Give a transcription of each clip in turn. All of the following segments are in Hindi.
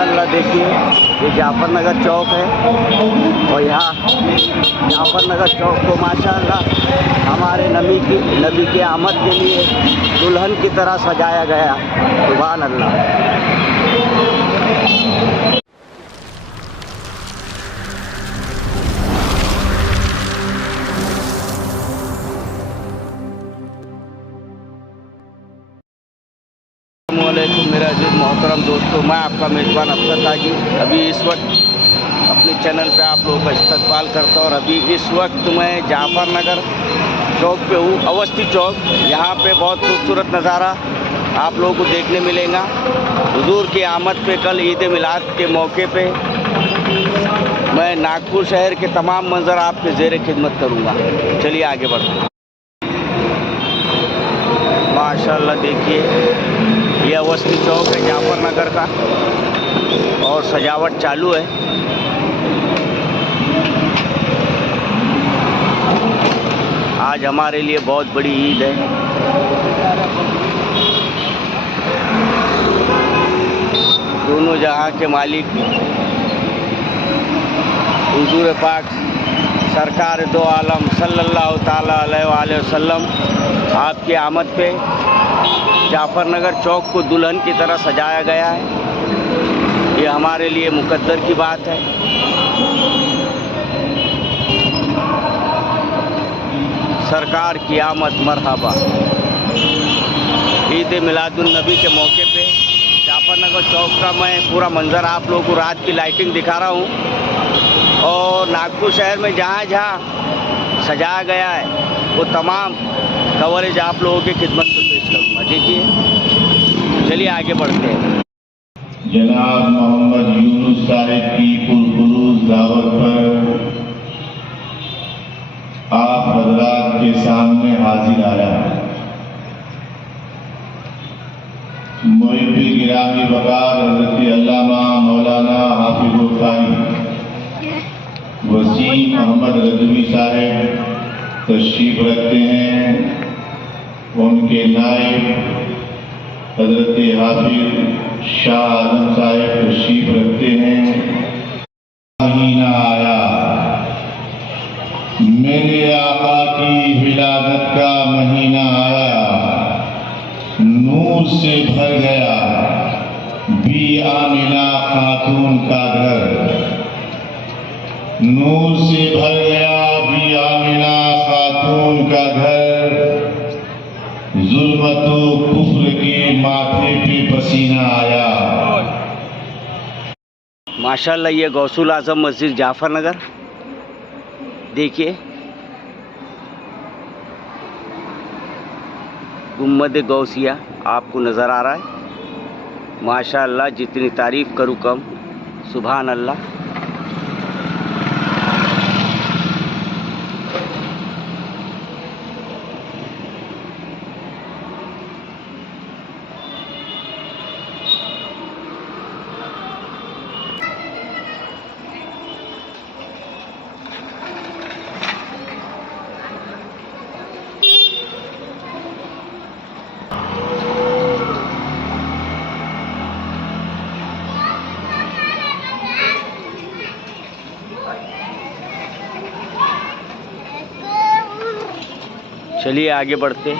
माशाल्लाह देखिए ये जाफर नगर चौक है और यहाँ जाफर नगर चौक को माशाल्लाह हमारे नबी की आमद के लिए दुल्हन की तरह सजाया गया। सुभान अल्लाह। अस्सलामुअलैकुम मेरे अजीज़ मोहतरम दोस्तों, मैं आपका मेज़बान अफसर ताजी अभी इस वक्त अपने चैनल पे आप लोगों का इस्तकबाल करता हूँ। और अभी इस वक्त मैं जाफर नगर चौक पे हूँ, अवस्थी चौक। यहाँ पे बहुत खूबसूरत नज़ारा आप लोगों को देखने मिलेगा। हुजूर की आमद पे कल ईद मिलाद के मौके पे मैं नागपुर शहर के तमाम मंजर आपके ज़ेर खिदमत करूँगा। चलिए आगे बढ़ते हैं। माशाल्लाह देखिए ये अवस्थी चौक है जाफर नगर का और सजावट चालू है। आज हमारे लिए बहुत बड़ी ईद है। दोनों जहां के मालिक हुजूर पाक सरकार दो आलम सल्लल्लाहु ताला अलैहि वसल्लम आपकी आमद पे जाफर नगर चौक को दुल्हन की तरह सजाया गया है। ये हमारे लिए मुकद्दर की बात है। सरकार की आमद मरहबा। ईद मिलादुन नबी के मौके पे जाफर नगर चौक का मैं पूरा मंजर आप लोगों को रात की लाइटिंग दिखा रहा हूँ। और नागपुर शहर में जहाँ जहाँ सजाया गया है वो तमाम कवरेज आप लोगों की खिदमत में पेश करूँगा। देखिए चलिए आगे बढ़ते हैं। जनाब मोहम्मद यूनुस साहिब की पुरखुलूस दावत पर आप हजरात के सामने हाजिर आया। मुहिब्बे गिरामी वकार हज़रत अल्लामा मौलाना हाफिज़ुल क़ारी वसीम अहमद रज़वी साहब तशरीफ रखते हैं। उनके नायब हजरत हाफिज शाह आजम साहब तशरीफ रखते हैं। महीना आया, मेरे आका की विलादत का महीना आया। नूर से भर गया बी आमिना खातून का घर। नूर से भर गया बी आमिना खातून का घर। जुल्मतो कुफ्र के माथे पे पसीना आया। माशाल्लाह ये गौसुल आजम मस्जिद जाफर नगर देखिए, गुम्मद गौसिया आपको नज़र आ रहा है। माशाल्लाह जितनी तारीफ़ करूँ कम। सुभान अल्लाह। चलिए आगे बढ़ते।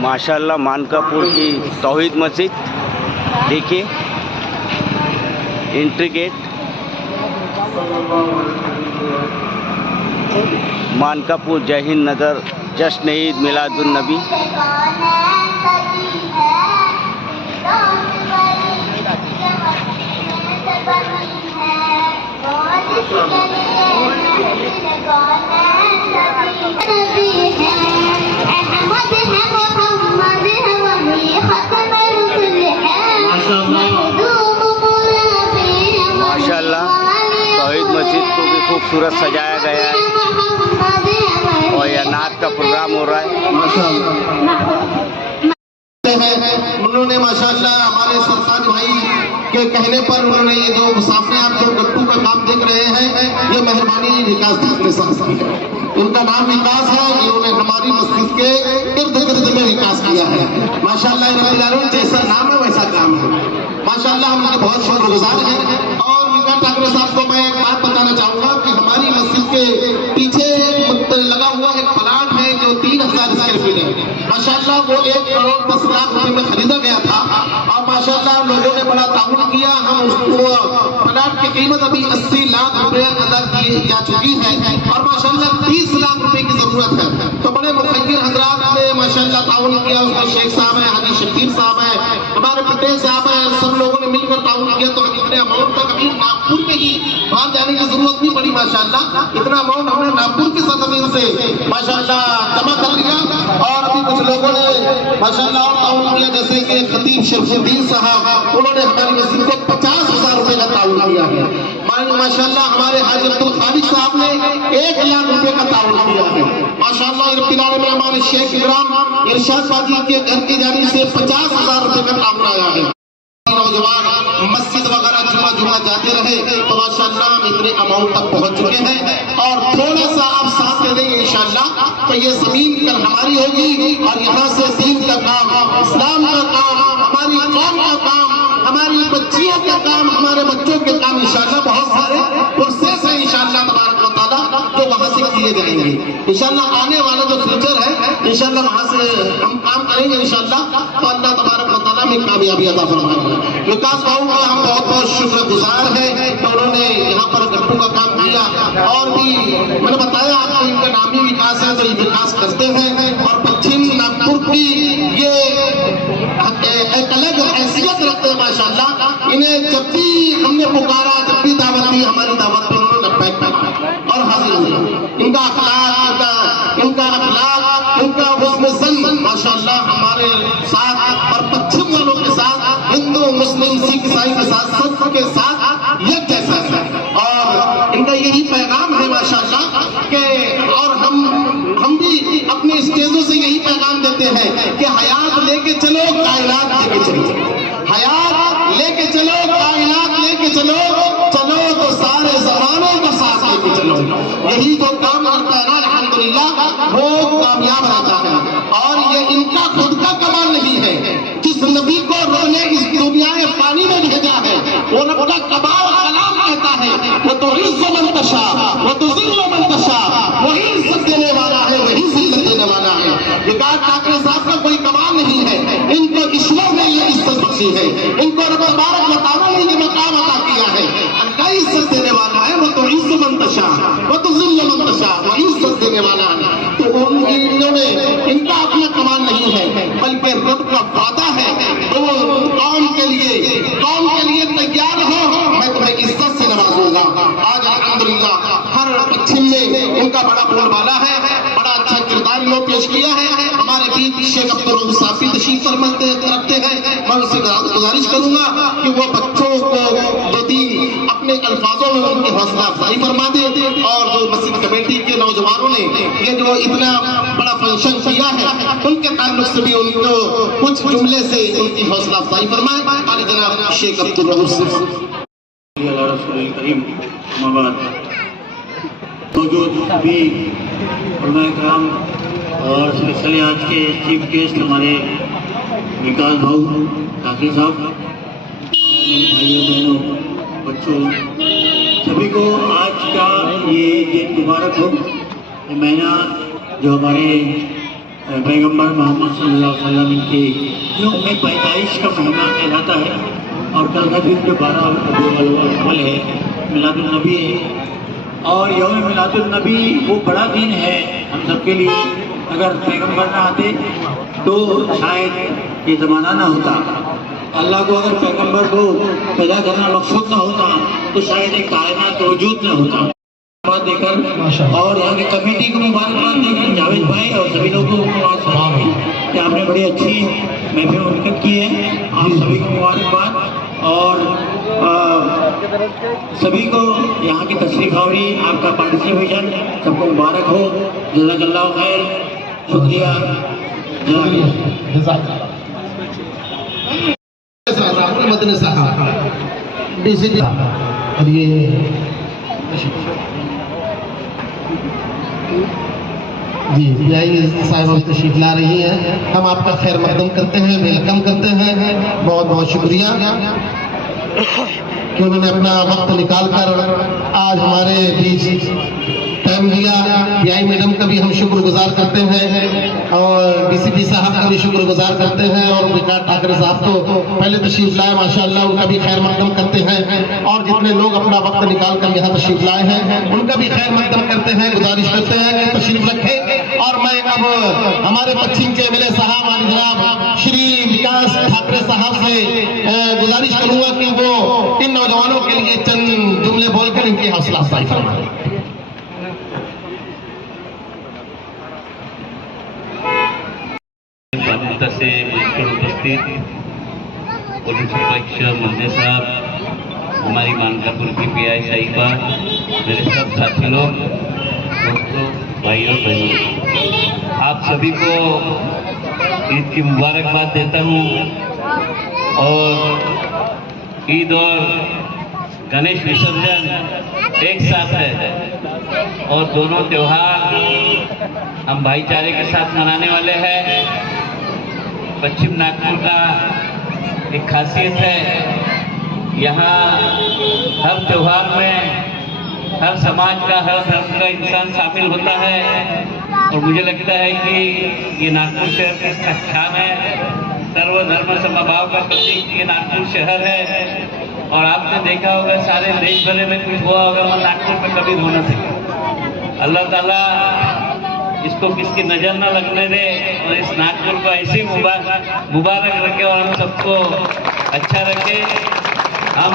माशाल्लाह मानकापुर की तौहीद मस्जिद देखिए, एंट्री गेट मानकापुर जय हिंद नगर जश्न ईद मिलादुन नबी। माशाल्लाह तौहीद मस्जिद को भी खूबसूरत सजाया गया है और यह नात का प्रोग्राम हो रहा है। उन्होंने माशाल्लाह हमारे सरकारी भाई के कहने पर उन्होंने ये जो सामने आप जो गट्टू का काम देख रहे हैं, ये मेहरबानी विकास दास के साथ की है। उनका नाम विकास है। इन्होंने हमारी मस्जिद के इर्द गिर्द में विकास किया है। माशाल्लाह जैसा नाम है वैसा काम है। माशाल्लाह माशाल्लाह हम उनके बहुत शुक्रगुजार हैं। और मिर्जा ठाकरे साहब को मैं एक बात बताना चाहूँगा कि हमारी मस्जिद के पीछे लगा हुआ एक प्लाट है जो 3000 स्क्वायर फीट है। माशाल्लाह वो 1 करोड़ 10 लाख रुपए में खरीदा गया था और माशाल्लाह लोगों ने बड़ा ताउन किया। हम उसको प्लाट की कीमत अभी 80 लाख रुपए अदा की जा चुकी है और माशाल्लाह 30 लाख रुपए की जरूरत है। तो बड़े मुखिर हजरात ने माशाल्लाह ताउन किया। उसमें शेख साहब है, हाजी शकीर साहब है, हमारे पटेल साहब है, सब लोगों ने मिलकर ताउन किया। तो इतने अमाउंट तक अभी नागपुर में ही बाहर जाने की जरूरत नहीं पड़ी। माशाल्लाह इतना अमाउंट हमने नागपुर के सदस्यों से माशाल्लाह जमा कर लिया। और अभी कुछ लोगों ने माशाल्लाह और ताउन किया, जैसे कि खतीब शरफुद्दीन साहब, उन्होंने हमारी मस्जिद को 50,000 रुपए का ताउन किया है। माशाल्लाह हमारे हाजी अब्दुल खालिक साहब ने 1 लाख रुपए का ताउन किया है। माशाल्लाह पिलाने में हमारे शेख इमरान इरशाद बाजी के घर की जानिब से 50,000 रुपए का ताउन आया है। नौजवान मस्जिद वगैरह जुमा जाते रहे तो माशाल्लाह हम इतने अमाउंट तक पहुंच चुके हैं। और थोड़ा सा आप साथ दे देंगे इंशाल्लाह तो ये जमीन कल हमारी होगी और यहाँ से दीन का काम, इस्लाम का काम, हमारी कौम का काम, हमारी बच्चियों का काम, हमारे बच्चों के काम इंशाल्लाह बहुत सारे प्रोसेस है इंशाल्लाह तबारक व तआला जो वहाँ से किए जाएंगे। इंशाल्लाह आने वाला जो फ्यूचर है इंशाल्लाह वहाँ से हम काम करेंगे इंशाल्लाह तो अल्लाह तबारक व तआला में कामयाबी अता फरमाएगा। विकास बाबू का हम बहुत बहुत शुक्रगुजार है तो उन्होंने यहाँ पर गट्टू का काम किया। और भी मैंने बताया आपको इनका नामी विकास है तो ये विकास करते हैं। और पश्चिम नागपुर की ये एक अलग हैसियत रखते हैं माशाल्लाह। इन्हें जब भी हमने पुकारा, जब भी दावत दी, हमारी दावत पे उन्होंने पैक किया और हाजिर हुए। इनका अखलाक, इनका हुस्न ज़न माशाल्लाह हमारे साथ और पश्चिम वालों के साथ, हिंदू मुस्लिम सिख ईसाई के साथ सबके साथ एक जैसा है। और इनका यही पैगाम है माशाल्लाह के और हम भी अपने स्टेजों से यही पैगाम देते हैं कि हयात लेके चलो, कायनात लेके चलो, हयात लेके चलो, कायनात लेके चलो, चलो तो सारे जमानों का साथ लेके चलो। यही जो काम करता है ना अल्हम्दुलिल्लाह वो कामयाब रहता है। और ये इनका खुद का कमाल नहीं है। जिस नबी को रोने इस दुनिया में पानी में भेजा है वो रब का कमाल कलाम कहता है, वो तो इज्जत मन तशा, वो तो जिल्ल मन तशा, वही इज्जत देने वाला है, वही जिल्लत देने वाला है। विकास ठाकरे साहब का कोई कमाल नहीं है, इनको ईश्वर ने ये इज्जत बख्शी है, इनको रब तबारक व तआला ने ये मकाम अता किया है। अल्लाह इज्जत देने वाला है, वो तो इज्जत मन तशा, वो तो जिल्ल मन तशा, वही इज्जत देने वाला है। तो इन्होंने इनका अपना कमाल नहीं है बल्कि रब का वादा है। तो कौम के लिए तैयार हो, मैं तुम्हें इज्जत से नवाजूंगा। आज अल्हम्दुलिल्लाह हर पश्चिम में इनका बड़ा बोलबाला है, बड़ा अच्छा किरदार इन्होंने पेश किया है। हमारे बीच शेख अब्दुल रऊफ साफी तशरीफ रखते हैं। मैं उनसे गुजारिश करूंगा कि वो बच्चों को 2-3 अपने अल्फाजों में उनकी हौसला अफजाई फरमा दे। और जो मस्जिद कमेटी के नौजवानों ने ये जो इतना बड़ा फंक्शन किया है उनके ताल्लुक से भी उनको कुछ जुमले से उनकी हौसला अफजाई फरमाए। आले जनाब शेख अब्दुल रऊफ करीम मौजूद भी करम और स्पेशली आज के चीफ गेस्ट हमारे विकास भाऊ ठाकरे साहब, भाइयों बहनों बच्चों सभी को आज का ये दिन मुबारक हो। ये महीना जो हमारे पैगंबर मोहम्मद सल्लल्लाहु अलैहि वसल्लम इनके योग में 45 का महीना कहलाता है। और कल का दिन जो 12 रबीउल अव्वल है, मिलादुल नबी है। और यौम मिलादुल नबी वो बड़ा दिन है हम सबके लिए। अगर पैगंबर ना आते तो शायद ये ज़माना ना होता। अल्लाह को अगर पैगंबर को पैदा करना मकसूद ना होता तो शायद एक कायनात वजूद ना होता। बात देकर और यहाँ की कमेटी को मुबारकबाद देकर जावेद भाई और सभी लोगों को कि आपने बड़ी अच्छी महफिल मुनक़िद की है। आप सभी को मुबारकबाद। और सभी को यहाँ की तशरीफ आवरी, आपका पार्टिसिपेशन सबको मुबारक हो। जज़ाकल्लाहु खैर, शुक्रिया। और ये जी साहिब हम तशरीफ ला रही हैं। हम आपका खैर मकदम करते हैं, वेलकम करते हैं। बहुत बहुत शुक्रिया। कि उन्होंने अपना वक्त निकाल कर आज हमारे बीच टाइम दिया। पीआई मैडम का भी हम शुक्रगुजार करते हैं और डीसीपी साहब का भी शुक्रगुजार करते हैं और विकास ठाकरे साहब तो पहले तशरीफ लाए, माशाल्लाह उनका भी खैर मकदम करते हैं और जितने लोग अपना वक्त निकाल कर यहाँ तशरीफ लाए हैं उनका भी खैर मकदम करते हैं, गुजारिश करते हैं कि तशरीफ रखें। और मैं अब हमारे पश्चिम के एमएलए साहब जनाब श्री विकास ठाकरे साहब से गुजारिश करूंगा कि वो इन नौजवानों के लिए चंद जुमले बोलकर इनकी हौसला अफजाई फरमाएं। स्वाधीनता से मुझपर उपस्थित पुलिस अधीक्षक मंदे साहब, हमारी मानकापुर की पीआई साहिबा, मेरे सब साथी लोग, दोस्तों, भाइयों बहनों, आप सभी को ईद की मुबारकबाद देता हूँ। और ईद और गणेश विसर्जन एक साथ है और दोनों त्योहार हम भाईचारे के साथ मनाने वाले हैं। पश्चिम नागपुर का एक खासियत है, यहाँ हर त्योहार में हर समाज का, हर धर्म का इंसान शामिल होता है और मुझे लगता है कि ये नागपुर शहर का स्थान है, सर्वधर्म समभाव का प्रतीक ये नागपुर शहर है। और आपने देखा होगा सारे देश भर में कुछ हुआ होगा, वहाँ नागपुर में कभी होना चाहिए। अल्लाह ताला इसको किसकी नजर न लगने दे और इस नागपुर को ऐसे मुबारक रखे और हम सबको अच्छा रखे। हम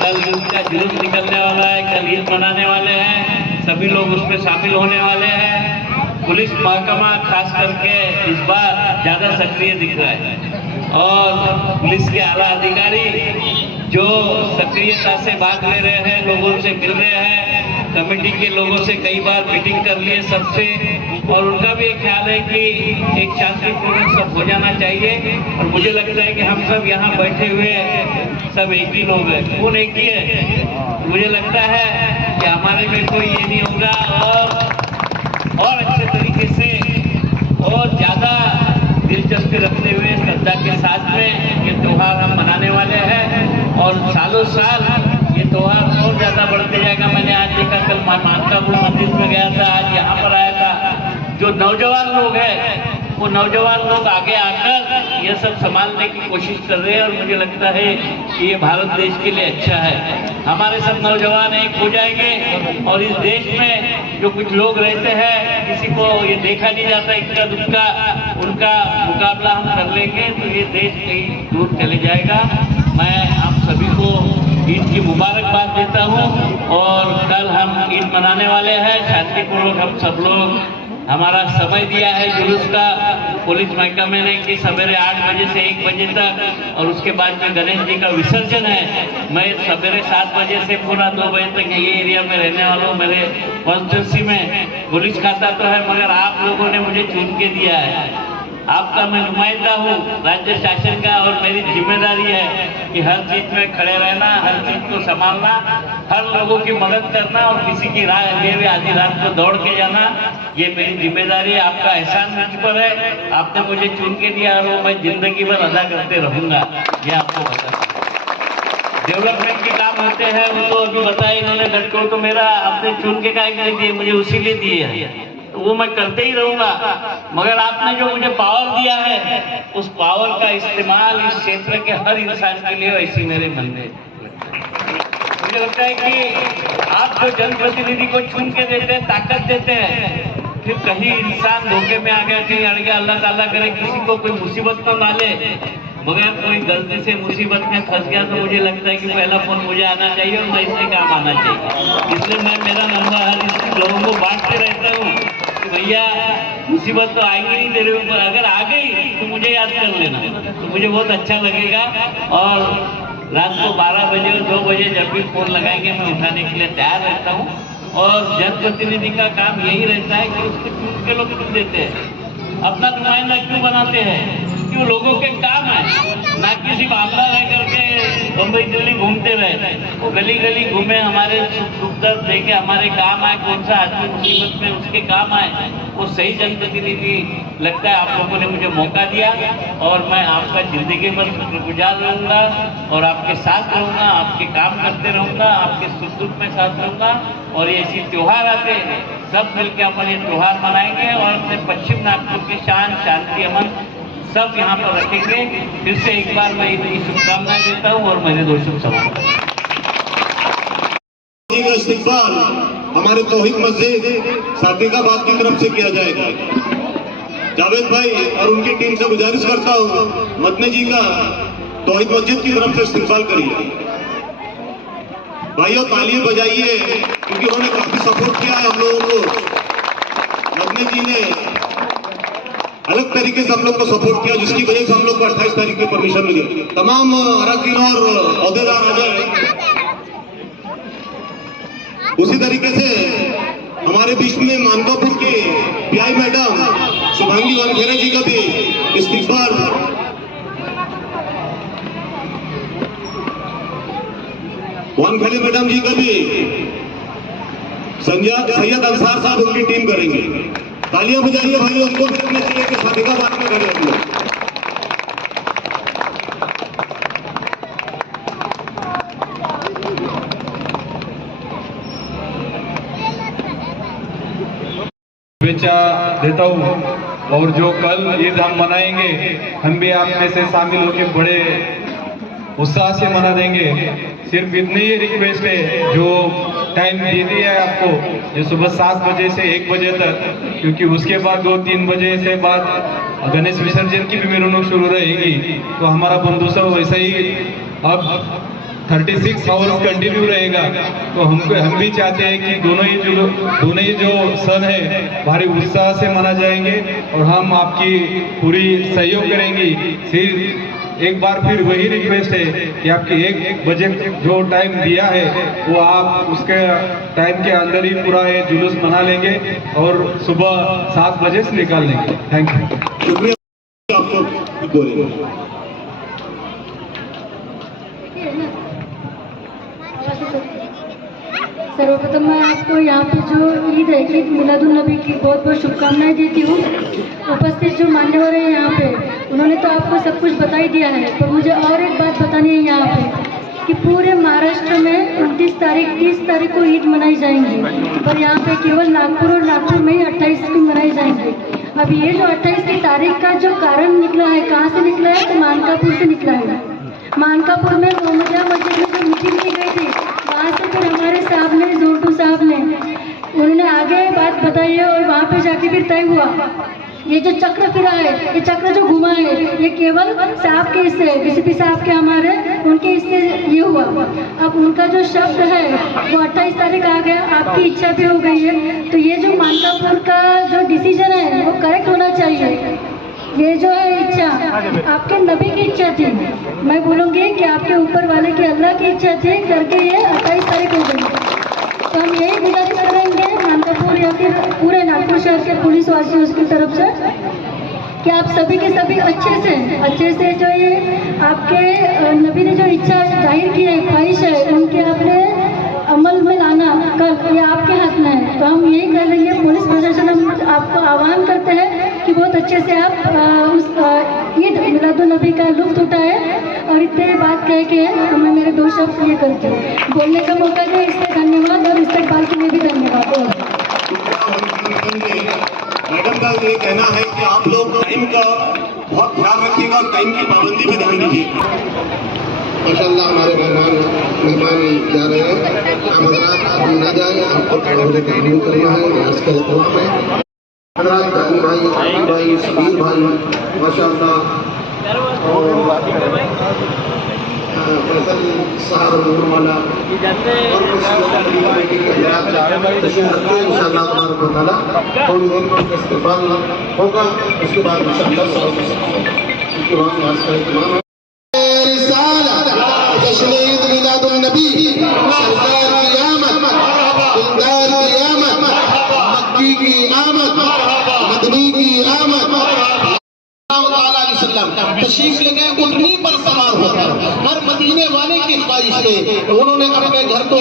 कल इसका जुलूस निकलने वाला है, कल ईद मनाने वाले हैं, सभी लोग उसमें शामिल होने वाले हैं। पुलिस महकमा खास करके इस बार ज़्यादा सक्रिय दिख रहा है और पुलिस के आला अधिकारी जो सक्रियता से भाग ले रहे हैं, लोगों से मिल रहे हैं, कमेटी के लोगों से कई बार मीटिंग कर लिए सबसे, और उनका भी एक ख्याल है कि एक शांतिपूर्ण सब हो जाना चाहिए। और मुझे लगता है कि हम सब यहाँ बैठे हुए सब एक ही लोग हैं, कौन एक ही है। मुझे लगता है कि हमारे में कोई ये नहीं होगा और अच्छे तरीके से और ज़्यादा दिलचस्पी रखते हुए श्रद्धा के साथ में ये त्यौहार हम मनाने वाले हैं और सालों साल ये त्यौहार और ज़्यादा बढ़ते जाएगा। मैंने आज देखा, कल मानकापुर मंदिर में गया था, आज यहाँ पर आया था। जो नौजवान लोग हैं वो नौजवान लोग आगे आकर ये सब संभालने की कोशिश कर रहे हैं और मुझे लगता है कि ये भारत देश के लिए अच्छा है। हमारे सब नौजवान एक हो जाएंगे और इस देश में जो कुछ लोग रहते हैं किसी को ये देखा नहीं जाता इक्का दुक्का, उनका मुकाबला हम कर लेंगे तो ये देश कहीं दूर चले जाएगा। मैं आप सभी को ईद की मुबारकबाद देता हूँ और कल हम ईद मनाने वाले हैं। शांतिपूर्वक हम सब लोग हमारा समय दिया है जुलूस का पुलिस महकमे ने कि सवेरे 8 बजे से 1 बजे तक और उसके बाद में गणेश जी का विसर्जन है। मैं सवेरे 7 बजे से पूरा 2 बजे तक ये एरिया में रहने वाला हूँ। मेरे कॉन्स्टिट्यूंसी में पुलिस खाता तो है मगर आप लोगों ने मुझे चुन के दिया है। आपका मैं नुमाइंदा हूँ राज्य शासन का और मेरी जिम्मेदारी है कि हर चीज में खड़े रहना, हर चीज को संभालना, हर लोगों की मदद करना और किसी की राह लिए हुए आधी रात को दौड़ के जाना, ये मेरी जिम्मेदारी है। आपका एहसान मुझ पर है, आपने मुझे चुन के दिया और वो मैं जिंदगी भर अदा करते रहूंगा, ये आपको बता। डेवलपमेंट के काम होते हैं वो तो अभी बताया इन्होंने, लड़कों तो मेरा आपने चुन के काहे के दिए, मुझे उसी लिए दिए हैं तो वो मैं करते ही रहूंगा। मगर आपने जो मुझे पावर दिया है उस पावर का इस्तेमाल इस क्षेत्र के हर इंसान के लिए ऐसी मेरे मन में मुझे लगता है कि आप जो जनप्रतिनिधि को चुन के देते हैं, ताकत देते हैं, फिर कहीं इंसान धोखे में आ गया, कहीं अड़ गया, अल्लाह ताला करे किसी को कोई मुसीबत तो ना ले, मगर कोई गलती से मुसीबत में फंस गया तो मुझे लगता है कि पहला फोन मुझे आना चाहिए और मैं इससे काम आना चाहिए। इसलिए मैं मेरा नंबर हर लोगों को बांटते रहता हूँ कि भैया मुसीबत तो आएगी नहीं तेरे ऊपर, अगर आ गई तो मुझे याद कर लेना, तो मुझे बहुत अच्छा लगेगा। और रात को 12 बजे और 2 बजे जब भी फोन लगाएंगे मैं उठाने के लिए तैयार रहता हूँ। और जनप्रतिनिधि का काम यही रहता है कि उसके चुन के लोग चुन देते हैं, अपना नुमाइंदा क्यों बनाते हैं, क्यों लोगों के काम है, ना किसी बांदा रह करके बम्बई दिल्ली घूमते रहे, वो गली गली घूमे, हमारे सुख दर्द देखे, हमारे काम आए, कौन सा आदमी मुसीबत में उसके काम आए, वो सही जनप्रतिनिधि लगता है आप लोगों ने मुझे मौका दिया और मैं आपका ज़िंदगी भर शुक्रगुजार रहूँगा और आपके साथ रहूँगा, आपके काम करते रहूँगा, आपके सुख दुख में साथ रहूँगा। और ये ऐसी त्यौहार आते हैं, सब मिलकर अपन ये त्यौहार मनाएंगे और अपने पश्चिम नागपुर की शान, शांति, अमन सब यहाँ पर रखेंगे। फिर से एक बार मैं इतनी शुभकामनाएं देता हूँ और मेरे दो शुभ समाप्त। का इस्तिकबाल हमारे तौहीद मस्जिद सादिकाबाद की तरफ से किया जाएगा। जावेद भाई और उनकी टीम से गुजारिश करता हूँ, मदनी जी का तौहीद मस्जिद की तरफ से इस्तिकबाल करिए। भाइयों तालियां बजाइए क्योंकि उन्होंने काफी सपोर्ट किया है हम लोगों को। मदनी जी ने अलग तरीके से हम लोग को सपोर्ट किया, जिसकी वजह से हम लोग को 28 तारीख की परमिशन मिली। तमाम अरकान और अहदेदार आ जाए। उसी तरीके से हमारे बीच में मानकापुर की पीआई मैडम शुभांगी वानखेड़े जी का भी इस्तिकबाल। वानखेड़े मैडम जी का भी सैयद अंसार साहब उनकी टीम करेंगे। तालियां बजाइए भाई, उनको भी रखना चाहिए कि सादिकाबाद में करें हम लोग। शुभेच्छा देता हूँ और जो कल ईद हम मनाएंगे, हम भी आप में से शामिल होकर बड़े उत्साह से मना देंगे। सिर्फ इतनी ही रिक्वेस्ट है, जो टाइम दे दिया है आपको, जो सुबह 7 बजे से 1 बजे तक, क्योंकि उसके बाद 2-3 बजे से बाद गणेश विसर्जन की भी मेहनत शुरू रहेगी। तो हमारा बंदोबस्त वैसा ही अब 36 आवर्स कंटिन्यू रहेगा। तो हम भी चाहते हैं कि दोनों ही जो सन है भारी उत्साह से मना जाएंगे और हम आपकी पूरी सहयोग करेंगे। फिर एक बार फिर वही रिक्वेस्ट है कि आपकी 1 बजे जो टाइम दिया है वो आप उसके टाइम के अंदर ही पूरा ये जुलूस मना लेंगे और सुबह 7 बजे से निकाल लेंगे। Thank you. शुक्रिया। आपको बोलेंगे सर्वप्रथम मैं आपको यहाँ पे जो ईद है, ईद मिलादुन नबी की बहुत बहुत शुभकामनाएं देती हूँ। उपस्थित जो मान्यवर हैं यहाँ पे, उन्होंने तो आपको सब कुछ बता ही दिया है, पर मुझे और एक बात बतानी है यहाँ पे कि पूरे महाराष्ट्र में 29 तारीख 30 तारीख को ईद मनाई जाएंगी, पर यहाँ पे केवल नागपुर और नागपुर में ही 28 को मनाई जाएंगी। अब ये जो 28 की तारीख का जो कारण निकला है, कहाँ से निकला है? तो मानकापुर से निकला है। मानकापुर में मोहम्मदिया मस्जिद में जो मीटिंग की गई थी, वहाँ से फिर हमारे साहब ने, जोटू साहब ने, उन्होंने आगे बात बताई है और वहाँ पे जाके फिर तय हुआ ये जो चक्र फिरा है, ये चक्र जो घुमा है, ये केवल साहब के हिस्से, डीसीपी साहब के हमारे उनके हिस्से ये हुआ। अब उनका जो शब्द है वो 28 तारीख आ गया, आपकी इच्छा भी हो गई है, तो ये जो मानकापुर का जो डिसीजन है वो करेक्ट होना चाहिए। ये जो है इच्छा आपके नबी की इच्छा थी, मैं बोलूँगी कि आपके ऊपर वाले की अल्लाह की इच्छा थी, करके ये 28 तारीख हो गई। तो हम यही गुजारिश करेंगे मानकापुर या फिर पूरे नागपुर शहर के पुलिस वासियों की तरफ से कि आप सभी के सभी अच्छे से जो ये आपके नबी ने जो इच्छा जाहिर की है, ख्वाहिश है, उनके आपने अमल में लाना कल ये आपके हाथ में है। तो हम यही कर लेंगे, पुलिस प्रशासन हम आपको आह्वान करते हैं कि बहुत अच्छे से आप उस ईद मिलादुन नबी का लुत्फ उठाए। और इतने बात कह के मैं मेरे 2 शब्द ये करती हूँ, बोलने का मौका दिया, इसलिए धन्यवाद और इस्तेकबाल के लिए भी धन्यवाद। मैडम का ये कहना है कि आप लोग टाइम का बहुत ख्याल रखिएगा और टाइम की पाबंदी में ध्यान दीजिएगा। माशाअल्लाह हमारे मेहमान जा रहे हैं, हम हजरात आदमी न जाए, हमको खड़े होने का अमल करना है, रियाज का एहतराम है। हजरात दानी भाई सबीर भाई माशाअल्लाह फैसल साहब नूरवाला और इंशाअल्लाह तबारक व तआला थोड़ी देर में इस्तेमाल होगा, उसके बाद इंशाअल्लाह उसके बाद रियाज का एहतराम है। जश्न ईद मिलादुन नबी सरकार की आमद, दिलदार की आमद, मक्की की आमद, मदनी की आमद। तशरीफ लेके उठनी पर सवार होकर और मदीने मेहरबानी की ख्वाहिश थी, उन्होंने अपने घर को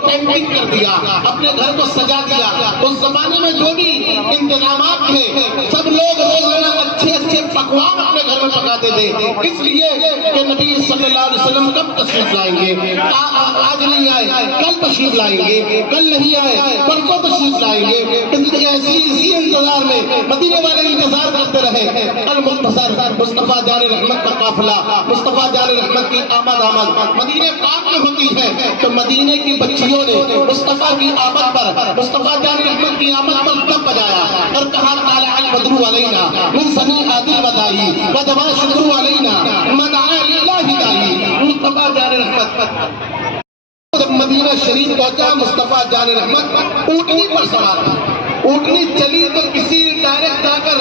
पेंटिंग कर दिया, अपने घर को सजा दिया। उस जमाने में जो भी इंतजामात थे, सब लोग रोजाना अच्छे अच्छे पकवान अपने घर में पकाते थे। इसलिए कि नबी सल्लल्लाहु अलैहि वसल्लम कब तशरीफ लाएंगे, आज नहीं आए कल तशरीफ लाएंगे, कल नहीं आए परसों तशरीफ लाएंगे। इसी इंतजार में मदीने वाले इंतजार करते रहे। कल मुस्तफा जान रहमत का काफिला, मुस्तफा जान रहमत की आमद मदीने पाक में होती है, तो मदीने की बच्चियों ने मुस्तफा की आमद पर, मुस्तफा जान रहमत की आमद पर तब बजाया और कहा ताला अल बदरु अलैना मिन सनी आदिल वदाई वदवा शुक्रू अलैना मन आया लिल्लाहि दाई। मुस्तफा जान रहमत जब मदीना शरीफ पहुंचा, मुस्तफा जान रहमत ऊँटनी पर सवार था। ऊँटनी चली तो किसी डायरेक्ट जाकर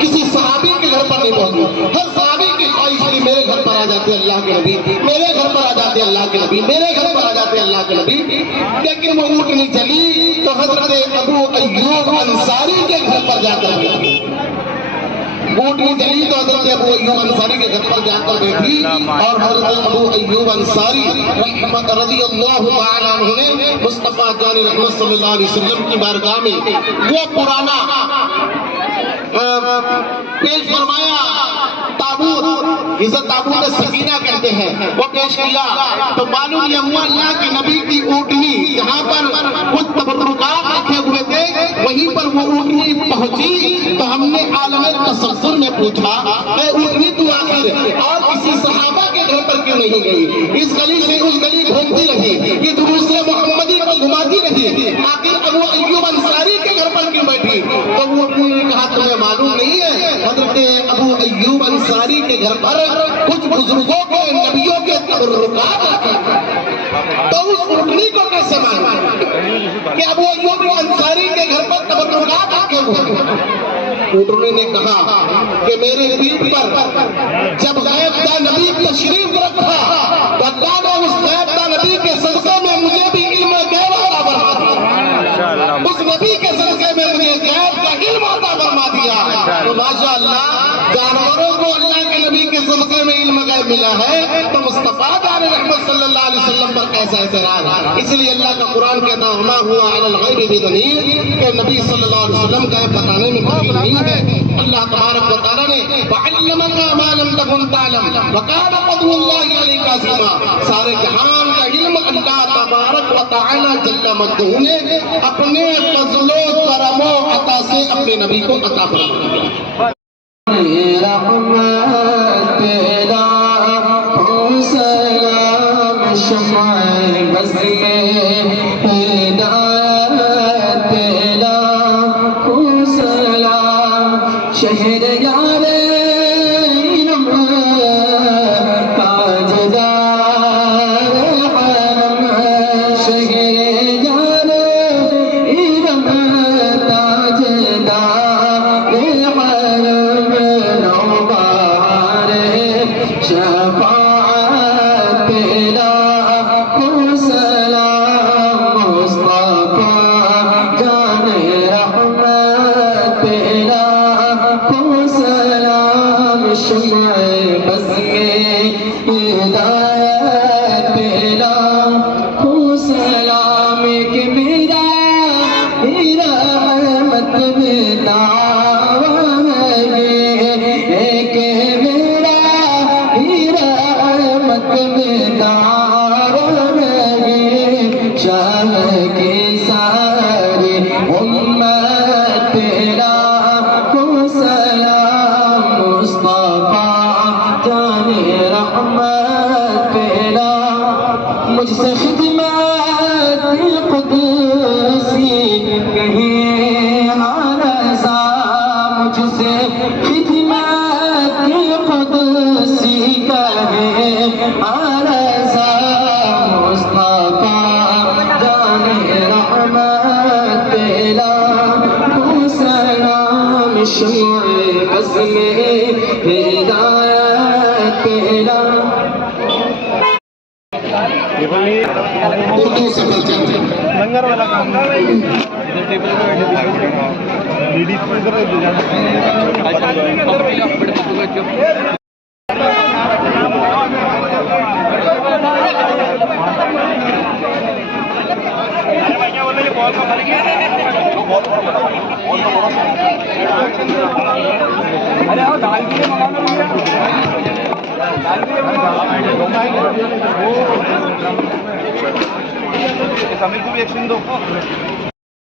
किसी सहाबी के घर पर नहीं पहुंची। हर सहाबी की ख्वाहिश थी मेरे घर पर आ जाते अल्लाह के नबी, मेरे घर पर आ जाते अल्लाह के नबी, मेरे घर पर आ जाते अल्लाह के नबी। लेकिन वो ऊँटनी चली तो हजरत अबू अय्यूब अंसारी के घर पर जाकर ऊँटनी चली तो हजरत अबू अय्यूब अंसारी के घर पर जाकर बैठी और हजरत अबू अय्यूब अंसारी रज़ियल्लाहु तआला अन्हु ने मुस्तफा जान रहमत सल्लल्लाहु अलैहि वसल्लम की बारगाह में वो पुराना पेश फरमाया ताबूत, जिसे ताबूत सकीना कहते हैं, वो पेश किया। तो मालूम यह हुआ अल्लाह के नबी की ऊँटनी जहाँ पर कुछ तबर्रुकात रखे हुए थे, वहीं पर वो ऊँटनी पहुंची। तो हमने आलम तसव्वुर में पूछा, ऊँटनी तू आखिर और किसी सहाबा के घर पर क्यों नहीं गई? इस गली से उस गली घूमती रही, ये दूसरे मोहम्मदी को घुमाती रही, आखिर अबू अय्यूब अंसारी के घर पर क्यों बैठी? तो वो ने कहा तुम्हें मालूम नहीं है, हजरत अबू अय्यूब अंसारी के घर पर कुछ बुजुर्गों के नबियों के तबर्रुकात रखे। तो उस ऊँटनी को कैसे माना कि अबू अय्यूब अंसारी के घर पर तबर्रुकात रखे हुए? ऊँटनी ने कहा कि मेरे पीठ पर जब गैबदा नबी तशरीफ रखा तो अल्लाह ने उस गैबदा नबी के सदक़े में मुझे भी इल्म गैब अता फरमा दिया। उस नबी के सदक़े में मुझे गैब का इल्म अता फरमा दिया। तो माशाअल्लाह जानवरों को अल्लाह के नबी के सदक़े में इल्म गैब मिला है, तो मुस्तफा जान रहमत सल्लल्लाहु अलैहि वसल्लम पर कैसा एतराज? इसलिए अल्लाह का कुरान कहता हुआ हुआ अलल गैबि बिदनीर के नबी सल्लल्लाहु अलैहि वसल्लम का बताने में कोई नहीं है। अल्लाह तबारक व तआला ने वअल्लमका मा लम तकुन तअलम व कान फज़लुल्लाहि अलैका अज़ीमा, सारे जहान का इल्म अल्लाह तबारक व तआला जल्ल मजदूह ने अपने फज़लो करमो अता से अपने नबी को अता फरमाया। शहर यारे मुझसे खिदमत कुदसी कहीं हारसा, मुझसे खिदमत कुदसी कहीं हारसा, मुस्तफा जाने रहमत तेरा सलाम शम्ए बस में हिदायत तेरा। उर्दू सफल चलते लंगर वाला काम लेडीज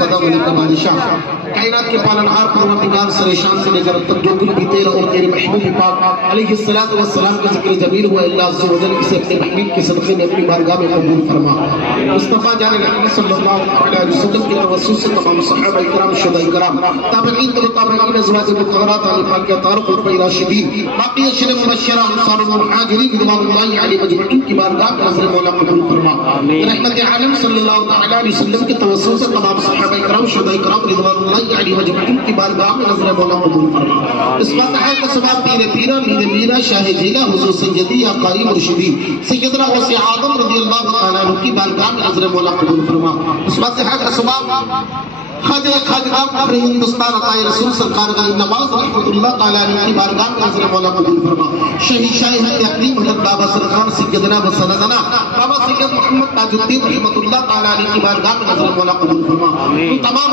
सदा मलिक बादशाह कायनात के पालनहार परवरदिगार सरेशान से लेकर अब तक जो कुछ भी तेरा और तेरे महबूब पाक अलैहिस्सलातु वस्सलाम का जिक्र जमील हुआ अल्लाह अज़्ज़ व जल इसे अपने महबूब के सदक़े में अपनी बारगाह में कबूल फरमा. मुस्तफ़ा जान नबी सल्लल्लाहु अलैहि वसल्लम के तवस्सुल से तमाम सहाबा इकराम शुहदा इकराम ताबईन ताबईन अज़वाज मुतहहरात अल पाक के तारक़ और राशिदीन बाकी अशर मुबश्शरा अंसार और मुहाजिरीन रिज़वानुल्लाहि अलैहिम अजमईन की बारगाह में नज़र मौला कबूल फरमा. रहमत आलम सल्लल्लाहु अलैहि वसल्लम के तवस्सुल से तमाम सहाबा इकराम शुहदा इकराम रिज़वानुल्लाहि अलैहिम अजमईन की बारगाह में नज़र मौला कबूल फरमा. इस वक्त है कि सुबह पीरे पीरा मीर मीरा शाह जिला हुजूर सैयदी या कारी मुर्शिदी सैयदना गौसे आदम रज़ियल्लाहु तआला अन्हु की बारगाह में नज़र मौला कबूल फरमा. इस वक्त है कि सुबह खाजा खाजा हिंदुस्तान अताए रसूल सरकार का नवाज रहमतुल्लाह तआला अलैहि की बारगाह में नज़र मौला कबूल फरमा. शहीद शाह अकलीम हज़रत बाबा सरखान सैयदना व सनदना बाबा सैयद मोहम्मद ताजुद्दीन रहमतुल्लाह तआला अलैहि की बारगाह में नज़र मौला कबूल फरमा. तमाम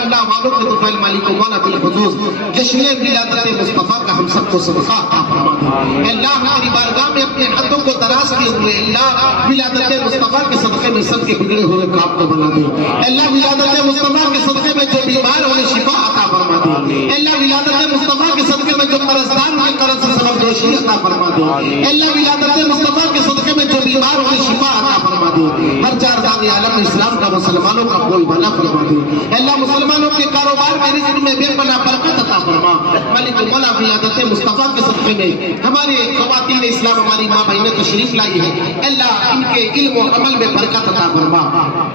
अल्लाह वालों के तुफैल मालिक मौला बिल खुसूस जश्न विलादत मुस्तफा का हम सबको सदका अता फरमा दे. अल्लाह हमारी बारगाह में अपने हाथों को दराज किए हुए अल्लाह विलादत मुस्तफा के सदक़े में सबके बिगड़े हुए काम को बना दे. अल्लाह विलादत मुस्तफा के सदक़े में जो बीमार होने शिफा अता फरमा दे. अल्लाह विलादत मुस्तफा के सदक़े में जो कर्जदार के कर्ज से सबक दोषी अता फरमा दे. अल्लाह विलादत मुस्तफा के सदक़े में जो बीमार होने शिफा अता फरमा दे. हर चार दाने आलम इस्लाम का मुसलमानों का कोई भला फरमा दे. अल्लाह मुसलमानों के कारोबार में रिज़्क़ में बेपनाह बरकत अता फरमा. मालिक मौला विलादत मुस्तफा के सदक़े में हमारे ख़वातीन इस्लाम हमारी माँ बहनें तशरीफ लाई है. अल्लाह इनके इल्म और अमल में बरकत अता फरमा.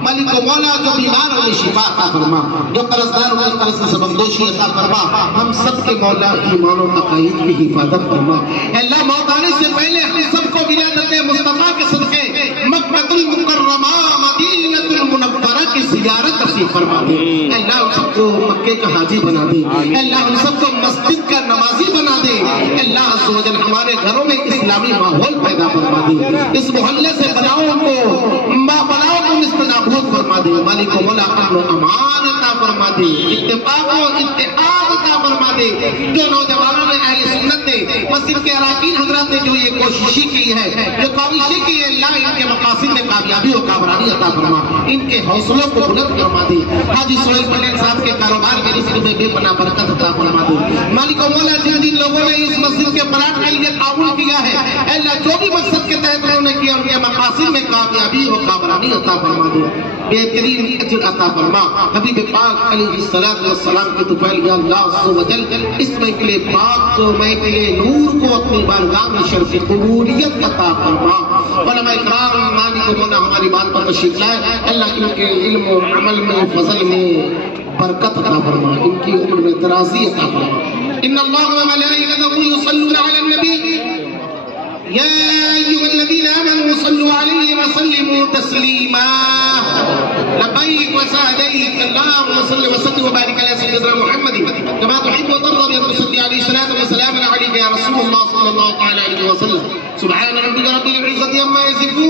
मालिक मौला जो बीमार होने शिफा अता फरमा, जो कर्जदार होने कर्ज से सबकदोशी अता फरमा. हम सब के मौला ईमान और अक़ाइद की हिफाजत फरमा. अल्लाह मौत आने से पहले हम सबको विलादत मुस्तफा के सदक़े मक्कतुल मुकर्रमा मदीनतुल मुनव्वरा की ज़ियारत नसीब फरमा दे. अल्लाह हम सबको मक्के का हाजी बना दे. अल्लाह हम सबको मस्जिद का नमाजी बना दे. अल्लाह अज़्ज़ व जल हमारे घरों में इस्लामी माहौल पैदा फरमा दे. इस मोहल्ले से बनाओ को निस्तनाबूद फरमा दे. मालिक मौला अमन अमान अता फरमा दे. इत्तेफाक व इत्तेहाद अता फरमा दे. जो नौजवानों ने अहले सुन्नत ने मस्जिद के अराकीन हज़रात ने जो ये कोशिश की है, जो काविशें की है, अल्लाह इनके मकासिद में कामयाबी और कामरानी अता फरमा. इनके हौसलों को बुलंद फरमा दे. हाजी सोहेल पटेल साहब के कारोबार के रिज़्क़ में बेपनाह बरकत अता फरमा दे. मालिक मौला जिन जिन लोगों ने इस मस्जिद के बनाने के लिए ताउन किया है, अल्लाह जो भी मकसद के तहत उन्होंने किया, उनके मकासिद में कामयाबी और कामरानी अता फरमा दे. बेहतरीन अजर अता फरमा. हबीब पाक अलैहिस्सलातु वस्सलाम के तुफैल या अल्लाह अज़्ज़ व जल इस महफिल पाक को महफिल नूर को अपनी बारगाह में शर्फ़ क़बूलियत अता फरमा. उलमा इकराम मालिक मौला हमारी बात पर तशरीफ लाए. अल्लाह इनके इल्म और अमल में फजल में बरकत अता फरमा. इनकी उम्र में दराज़ी अता फरमा. इन्नल्लाह व मलाइकतहु युसल्लूना अलन नबी या अय्युहल्लज़ीना आमनू सल्लू अलैहि व सल्लिमू तस्लीमा. लब्बैक व सअदैक. अल्लाहुम्मा सल्लि व सल्लिम व बारिक अला सय्यिदिना मुहम्मदिन कमा तुहिब्बु व तर्दा bi an tusalli अलैहि सलातु व सलाम अलैका या रसूलल्लाह सल्लल्लाहु अलैहि व सल्लम. सुब्हान रब्बिका रब्बिल इज़्ज़ति अम्मा यसिफून